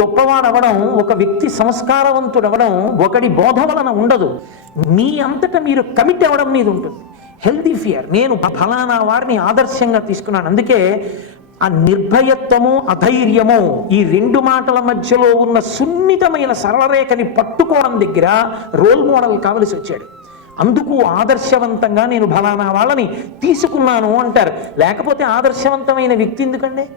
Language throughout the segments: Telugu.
గొప్పవాడవడం ఒక వ్యక్తి సంస్కారవంతుడవడం ఒకడి బోధ వలన ఉండదు. మీ అంతటా మీరు కమిట్ అవ్వడం మీద ఉంటుంది. హెల్దీ ఫియర్ నేను ఫలానా వారిని ఆదర్శంగా తీసుకున్నాను. అందుకే ఆ నిర్భయత్వము అధైర్యము ఈ రెండు మాటల మధ్యలో ఉన్న సున్నితమైన సరళరేఖని పట్టుకోవడం దగ్గర రోల్ మోడల్ కావలసి వచ్చాడు. అందుకు ఆదర్శవంతంగా నేను ఫలానా వాళ్ళని తీసుకున్నాను అంటారు. లేకపోతే ఆదర్శవంతమైన వ్యక్తి ఎందుకండి?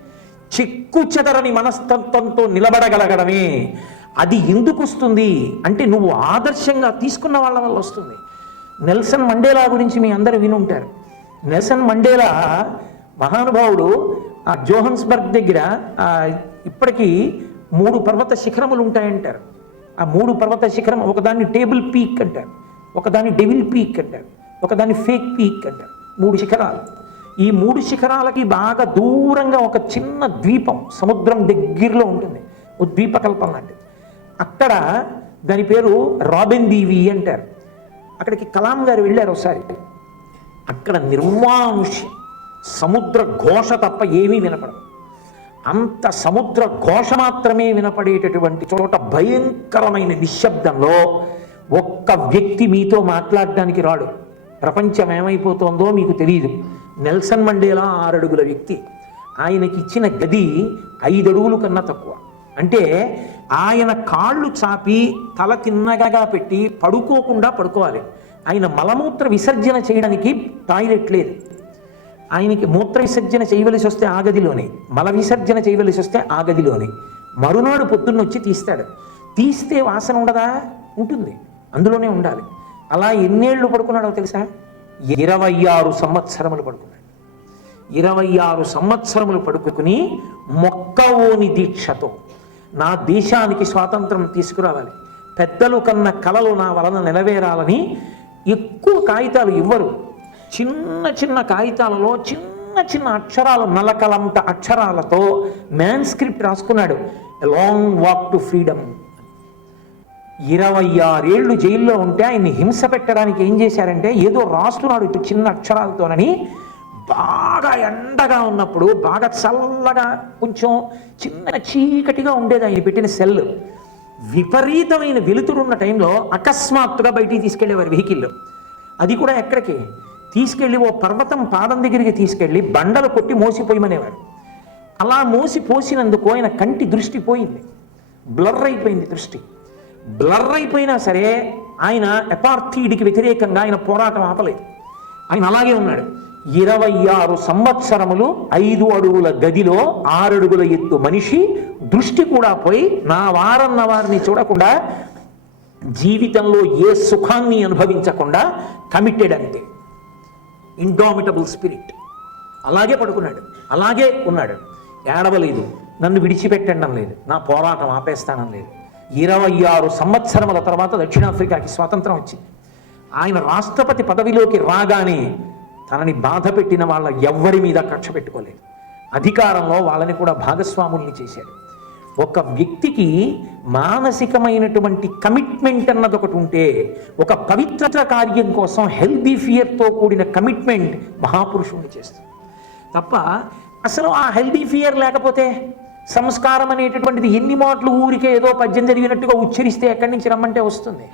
చిక్కు చెదరని మనస్తత్వంతో నిలబడగలగడమే. అది ఎందుకు వస్తుంది? అంటే నువ్వు ఆదర్శంగా తీసుకున్న వాళ్ళ వల్ల వస్తుంది. నెల్సన్ మండేలా గురించి మీ అందరూ విని ఉంటారు నెల్సన్ మండేలా మహానుభావుడు ఆ జోహన్స్బర్గ్ దగ్గర ఇప్పటికీ మూడు పర్వత శిఖరములు ఉంటాయంటారు. ఆ మూడు పర్వత శిఖరం ఒకదాన్ని టేబుల్ పీక్ అంటారు. ఒకదాన్ని డెవిల్ పీక్ అంటారు. ఒకదాన్ని ఫేక్ పీక్ అంటారు. మూడు శిఖరాలు. ఈ మూడు శిఖరాలకి బాగా దూరంగా ఒక చిన్న ద్వీపం సముద్రం దగ్గరలో ఉంటుంది. ఓ ద్వీపకల్పం లాంటిది. అక్కడ దాని పేరు రాబిన్ దీవి అంటారు. అక్కడికి కలాం గారు వెళ్ళారు ఒకసారి. అక్కడ నిర్వాంశం సముద్ర ఘోష తప్ప ఏమీ వినపడదు. అంత సముద్ర ఘోష మాత్రమే వినపడేటటువంటి చోట భయంకరమైన నిశ్శబ్దంలో ఒక్క వ్యక్తి మీతో మాట్లాడడానికి రాడు. ప్రపంచం ఏమైపోతుందో మీకు తెలియదు నెల్సన్ మండేలా ఆరడుగుల వ్యక్తి. ఆయనకి ఇచ్చిన గది ఐదు అడుగులు కన్నా తక్కువ. అంటే ఆయన కాళ్ళు చాపి తల తిన్నగా పెట్టి పడుకోకుండా పడుకోవాలి. ఆయన మలమూత్ర విసర్జన చేయడానికి టాయిలెట్ లేదు. ఆయనకి మూత్ర విసర్జన చేయవలసి వస్తే ఆ గదిలోనే మల విసర్జన చేయవలసి వస్తే ఆ గదిలోనే. మరునాడు పొద్దున్న వచ్చి తీస్తాడు. తీస్తే వాసన ఉండదా? ఉంటుంది. అందులోనే ఉండాలి. అలా ఎన్నేళ్ళు పడుకున్నాడో తెలుసా? ఇరవై ఆరు సంవత్సరములు పడుకున్నాడు. ఇరవై ఆరు సంవత్సరములు పడుకుని మొక్కవోని దీక్షతో నా దేశానికి స్వాతంత్రం తీసుకురావాలి. పెద్దలు కన్న కలలు నా వలన నెరవేరాలని ఎక్కువ కాగితాలు ఇవ్వరు. చిన్న చిన్న కాగితాలలో చిన్న చిన్న అక్షరాలు నలకలంత అక్షరాలతో మ్యాన్ స్క్రిప్ట్ రాసుకున్నాడు లాంగ్ వాక్ టు ఫ్రీడమ్ ఇరవై ఆరేళ్ళు జైల్లో ఉంటే ఆయన్ని హింస పెట్టడానికి ఏం చేశారంటే ఏదో రాస్తున్నాడు ఇటు చిన్న అక్షరాలతోనని బాగా ఎండగా ఉన్నప్పుడు బాగా చల్లగా కొంచెం చిన్న చీకటిగా ఉండేది ఆయన పెట్టిన సెల్. విపరీతమైన వెలుతురున్న టైంలో అకస్మాత్తుగా బయటికి తీసుకెళ్ళేవారు వెహికల్లో అది కూడా ఎక్కడికి? తీసుకెళ్ళి ఓ పర్వతం పాదం దగ్గరికి తీసుకెళ్ళి బండలు కొట్టి మోసిపోయమనేవారు. అలా మోసి పోసినందుకు ఆయన కంటి దృష్టి పోయింది. బ్లర్ అయిపోయింది దృష్టి. బ్లర్ అయిపోయినా సరే ఆయన అపార్థీడికి వ్యతిరేకంగా ఆయన పోరాటం ఆపలేదు. ఆయన అలాగే ఉన్నాడు. ఇరవై ఆరు సంవత్సరములు ఐదు అడుగుల గదిలో ఆరడుగుల ఎత్తు మనిషి దృష్టి కూడా పోయి నా వారన్న వారిని చూడకుండా జీవితంలో ఏ సుఖాన్ని అనుభవించకుండా కమిటెడ్ అంతే. ఇండామిటబుల్ స్పిరిట్ అలాగే పడుకున్నాడు. అలాగే ఉన్నాడు. ఏడవలేదు. నన్ను విడిచిపెట్టడం లేదు. నా పోరాటం ఆపేస్తానం లేదు. ఇరవై ఆరు సంవత్సరముల తర్వాత దక్షిణాఫ్రికాకి స్వాతంత్రం వచ్చింది. ఆయన రాష్ట్రపతి పదవిలోకి రాగానే తనని బాధ పెట్టిన వాళ్ళ ఎవ్వరి మీద కక్ష పెట్టుకోలేదు. అధికారంలో వాళ్ళని కూడా భాగస్వాముల్ని చేశాడు. ఒక వ్యక్తికి మానసికమైనటువంటి కమిట్మెంట్ అన్నది ఒకటి ఉంటే ఒక పవిత్రత కార్యం కోసం హెల్దీ ఫియర్తో కూడిన కమిట్మెంట్ మహాపురుషుణ్ణి చేస్తుంది. తప్ప అసలు ఆ హెల్దీ ఫియర్ లేకపోతే సంస్కారం అనేటటువంటిది ఎన్ని మాటలు ఊరికే ఏదో పద్యం చదివినట్టుగా ఉచ్చరిస్తే ఎక్కడి నుంచి రమ్మంటే వస్తుంది?